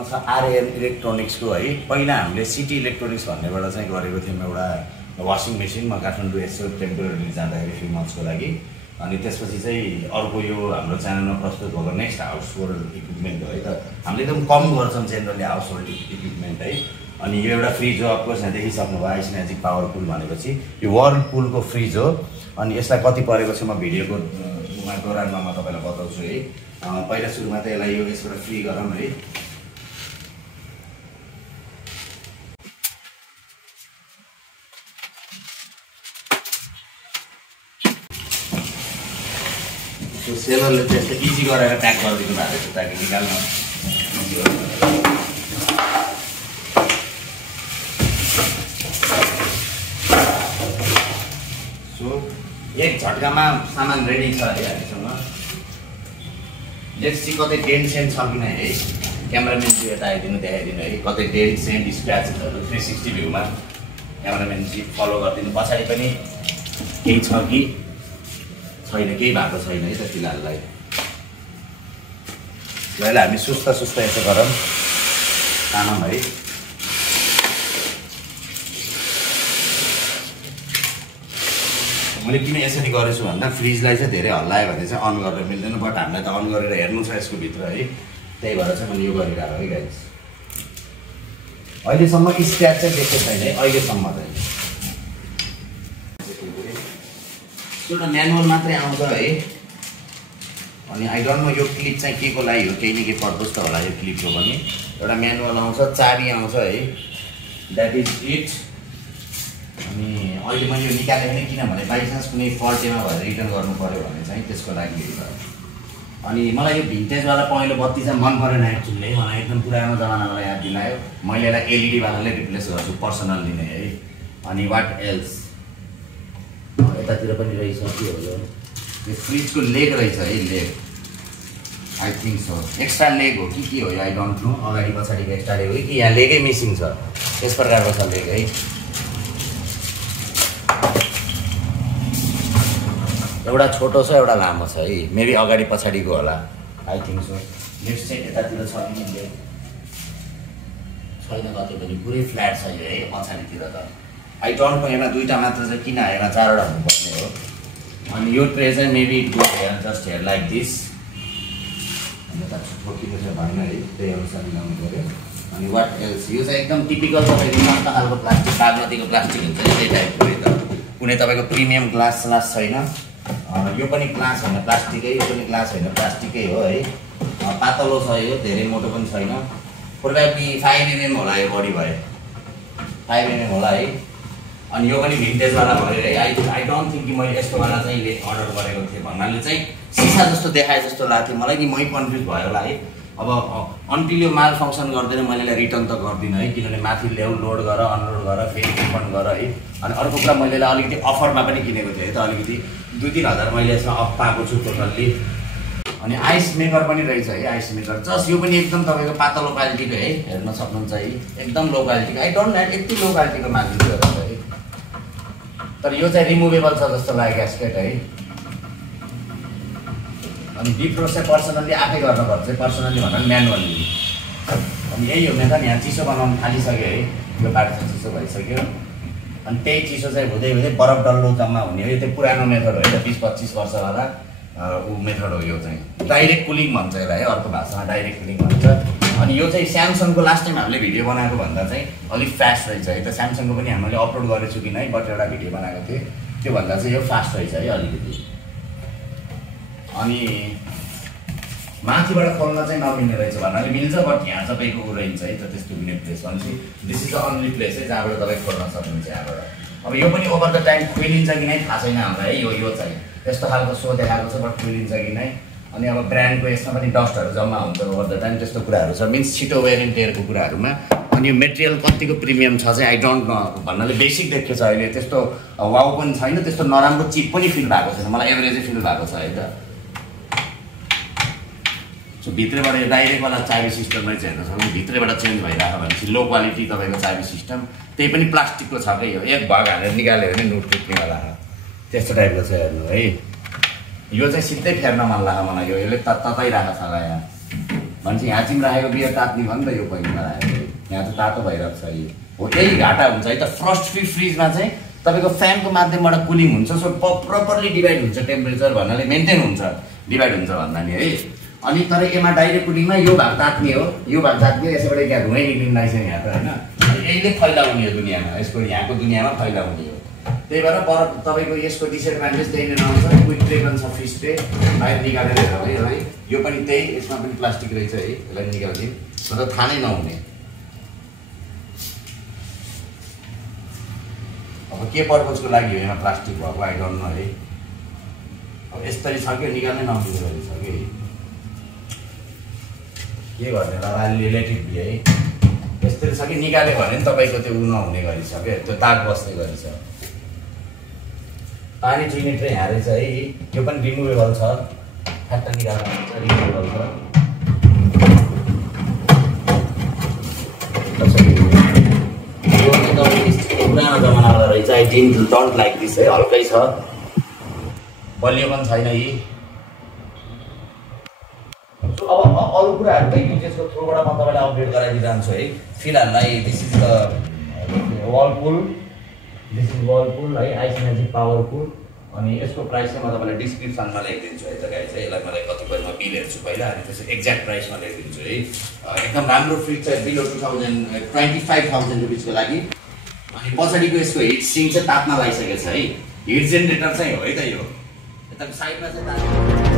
हामीसँग छ आरएन इलेक्ट्रोनिक्सको है। पहिला हामीले सिटी इलेक्ट्रोनिक्स भन्नेबाट चाहिँ गरेको थियौँ एउटा वासिङ मेसिन। म काठमाडौँ यसो टेम्पोररी जाँदाखेरि 3 मन्थ्सको लागि। अनि त्यसपछि चाहिँ अर्को यो हाम्रो च्यानलमा प्रस्तुत भएको नेक्स्ट हाउस होल्ड इक्विपमेन्ट हो है। त हामीले एकदम कम गर्छौँ जेनरली हाउस होल्ड इक्विपमेन्ट है। अनि यो एउटा फ्रिज हो, अफकोर्स यहाँ देखिसक्नुभयो आइस म्याजिक पावरफुल भनेपछि यो वर्लपुलको फ्रिज हो। अनि यसलाई कति परेको छ म भिडियोको दौरानमा म तपाईँलाई बताउँछु है। पहिला सुरुमा त यसलाई यो यसबाट फ्री गरौँ है। सेलरले चाहिँ यस्तो इजी गरेर प्याक गरिदिनु भएको छ ताकि निकाल्न। सो एक झट्कामा सामान रेडी छ है हामीसँग। लेट्स सी कतै डेन्ट सेन्ट छ कि नै है। क्यामेराम्यानजी यता आइदिनु देखाइदिनु है कतै डेन्ट सेन्ट स्क्र्याचेसहरू 360 भ्यूमा क्यामेराम्यानजी फलो गरिदिनु। पछाडि पनि केही छ कि छैन, केही भएको छैन है त फिलहाललाई। अहिले हामी सुस्ता यसो गरौँ तानौँ है। मैले किन यसरी गरेछु भन्दा फ्रिजलाई चाहिँ धेरै हल्लायो भने चाहिँ अन गरेर मिल्दैन। बट हामीलाई त अन गरेर हेर्नु छ यसको भित्र है। त्यही भएर चाहिँ मैले यो गरिरहेको है गाइस। अहिलेसम्म स्क्र्याच चाहिँ देखेको छैन है अहिलेसम्म चाहिँ। एउटा म्यानुअल मात्रै आउँछ है। अनि आई डोन्ट नो यो क्लिप चाहिँ के को लागि हो, केही न केही पर्पज त होला यो क्लिपको पनि। एउटा म्यानुअल आउँछ, चाबी आउँछ है, द्याट इज इट। अनि अहिले मैले यो निकालेँ भने किनभने बाइचान्स कुनै फल्टेमा भएर रिटर्न गर्नु पऱ्यो भने चाहिँ त्यसको लागि हो। अनि मलाई यो भिन्टेजवाला पहेँलो बत्ती चाहिँ मन परेन एक्चुअली है। मलाई एकदम पुरानो जमानालाई याद दिलायो। मैले यसलाई एलइडीवालाले रिप्लेस गर्छु पर्सनल्ली नै है। अनि वाट एल्स यतातिर पनि रहेछ के हो यो फ्रिजको लेग रहेछ है, leg I think so extra leg हो कि के हो यो आई डोन्ट नो। अगाडि पछाडिको एक्स्ट्रा लेग हो कि यहाँ लेगै मिसिङ छ। यस प्रकारको छ लेग है। एउटा छोटो छ एउटा लामो छ है। मेबी अगाडि पछाडिको होला I think so. Left side यतातिर छ कि लेग छैन कतै पनि, पुरै फ्ल्याट छ यो है पछाडितिर त। आई डोन्ट नो यसमा दुईवटा मात्र चाहिँ किन यसमा 4वटा हुनुपर्ने हो। अनि यो ट्रे चाहिँ maybe it go here just here like this. अनि यता ठोकिनु चाहिँ भएन है, त्यही अनुसार मिलाउनु पऱ्यो। अनि वाट एल्स यो चाहिँ एकदम टिपिकल तपाईँको मात्र खालको प्लास्टिक, बागमतीको प्लास्टिक हुन्छ नि त्यही टाइपको है त। कुनै तपाईँको प्रिमियम ग्लास छैन। यो पनि ग्लास होइन प्लास्टिकै, यो पनि ग्लास होइन प्लास्टिकै हो है। पातलो छ यो, धेरै मोटो पनि छैन। प्रोबेबली 5 mm होला यो, बढी भयो 5 mm होला है। अनि यो पनि भिन्टेजवाला भयो है। आई डोन्ट थिङ्क कि मैले यस्तोवाला चाहिँ अर्डर गरेको थिएँ भन्नाले चाहिँ सिसा जस्तो देखाए जस्तो लाग्थ्यो मलाई कि मै कन्फ्युज भयो होला है। अब अन्टिल यो माल फङ्सन गर्दैन मैले यसलाई रिटर्न त गर्दिनँ है। किनभने माथि ल्याउ, लोड गर, अनलोड गर, फेरि रिफन्ड गर है। अनि अर्को कुरा मैले यसलाई अलिकति अफरमा पनि किनेको थिएँ है त। अलिकति 2-3 हजार मैले यसमा अफ पाएको छु टोटल्ली। अनि आइस मेकर पनि रहेछ है, आइस मेकर जस्ट यो पनि एकदम तपाईँको पातलो क्वालिटीको है, हेर्न सक्नुहुन्छ है। एकदम लो क्वालिटीको, आई डोन्ट लाइक यति लो क्वालिटीको मागिदिनु है। तर यो चाहिँ रिमुभेबल छ जस्तो लाग्यो ग्यास्केट है। अनि डिफ्रोस्ट चाहिँ पर्सनल्ली आफै गर्नुपर्छ, पर्सनल्ली भन्दा पनि म्यानुअल्ली। अनि यही हो मेथड। यहाँ चिसो बनाउनु थालिसक्यो है, यो बाटो चाहिँ चिसो भइसक्यो। अनि त्यही चिसो चाहिँ हुँदै हुँदै बरफ डल्लो जम्मा हुने हो। यो चाहिँ पुरानो मेथड हो है, 20-25 वर्षवाला मेथड हो यो चाहिँ। डाइरेक्ट कुलिङ भन्छ यसलाई है, अर्को भाषामा डाइरेक्ट कुलिङ भन्छ। अनि यो चाहिँ स्यामसङको लास्ट टाइम हामीले भिडियो बनाएको भन्दा चाहिँ अलिक फास्ट रहेछ है त। स्यामसङको पनि हामीले अपलोड गरेको छु कि नै, बट एउटा भिडियो बनाएको थिएँ त्योभन्दा चाहिँ यो फास्ट रहेछ है अलिकति। अनि माथिबाट खोल्न चाहिँ नमिल्ने रहेछ भन्नाले मिल्छ, बट यहाँ तपाईँको उ रहन्छ है त त्यस्तो हुने प्लेस भनेपछि this is the only place है जहाँबाट तपाईँ खोल्न सक्नुहुन्छ यहाँबाट। अब यो पनि ओभर द टाइम खोलिन्छ कि नै थाहा छैन हामीलाई है। यो चाहिँ यस्तो खालको सो देखाएको छ, बट खोलिन्छ कि नै। अनि अब ब्रान्डको यसमा पनि डस्टहरू जम्मा हुन्छ ओभर द टाइम, त्यस्तो कुराहरू छ, मिन्स छिटो वेयर एन्ड टेयरको कुराहरूमा। अनि यो मेटेरियल कतिको प्रिमियम छ चाहिँ आई डोन्ट नो भन्नाले बेसिक देखेको छ अहिले, त्यस्तो वाउ पनि छैन, त्यस्तो नराम्रो चिप पनि फिल भएको छैन, मलाई एभरेजै फिल भएको छ है त। सो भित्रबाट यो डाइरेक्टवाला चाबी सिस्टम रहेछ हेर्न सक्नुहुन्छ, भित्रबाट चेन्ज भइरहेको भनेपछि लो क्वालिटी तपाईँको चाबी सिस्टम। त्यही पनि प्लास्टिकको छ कि यो, एक भाग हालेर निकाल्यो भने नुट टुट्नेवाला त्यस्तो टाइपको छ हेर्नु है। यो चाहिँ सिधै फेर्न मन लाग्यो मलाई, यो यसले तताइरहेको छ होला यहाँ। भन्छ यहाँ चाहिँ राखेको बियर तात्ने भयो नि त यो पहिलेमा राखेको यहाँ चाहिँ तातो भइरहेको छ यो हो त्यही घाटा हुन्छ है त फ्रस्ट फ्री फ्रिजमा चाहिँ तपाईँको फ्यानको माध्यमबाट कुलिङ हुन्छ सो प्रपरली डिभाइड हुन्छ टेम्परेचर भन्नाले मेन्टेन हुन्छ डिभाइड हुन्छ भन्दा नि है अनि तर यसमा डाइरेक्ट कुलिङमा यो भाग तात्ने हो यो भाग तात्ने यसबाट यहाँ धुवै निक्लिँदै छ यहाँ त होइन अनि यसले फैलाउने हो दुनियाँमा यसको यहाँको दुनियाँमा फैलाउने हो त्यही भएर पर तपाईँको यसको डिसएडभान्टेज त्यहीँनिर आउँछ क्विक ट्रे पनि छ फिस ट्रे बाहिर निकालेर है यो पनि त्यही यसमा पनि प्लास्टिक रहेछ है यसलाई निकाल्दिउँ मतलब थाहा नै नहुने अब के पर्पजको लागि हो यहाँ प्लास्टिक भएको आई डोन्ट नो है अब यस्तरी छ कि निकाल्नै नमिल्दो रहेछ कि के गर्ने होला रिलेटिभ है यस्तरी छ कि निकाल्यो भने नि तपाईँको त्यो उ नहुने गरी छ क्या त्यो तार बस्ने गरी छ पानी चुइने ट्रे यहाँ रहेछ है यो पनि रिमुभेबल छ फ्याट्ट निकाल्नु हुन्छ रिमुभेबल छ यो एकदम पुरानो जमानाको रहेछ आई डोन्ट लाइक दिस है हल्कै छ बलियो पनि छैन यी अब अरू कुराहरू त युजेसको थ्रुबाट म तपाईँलाई अपडेट गराइदिइरहन्छु है फिलहाललाई दिस इज द Whirlpool है आइस म्याजिक पावरफुल अनि यसको प्राइस चाहिँ म तपाईँलाई डिस्क्रिप्सनमा लेखिदिन्छु है त गाइस है यसलाई मलाई कतिपय म बिल हेर्छु पहिला अनि त्यसको एक्ज्याक्ट प्राइसमा लेखिदिन्छु है एकदम राम्रो फ्रिज छ बिलो 25,000 रुपिसको लागि अनि पछाडिको यसको हिट सिङ चाहिँ तात्न लागिसकेको छ है हिट जेनेरेटर चाहिँ हो है त यो एकदम साइडमा चाहिँ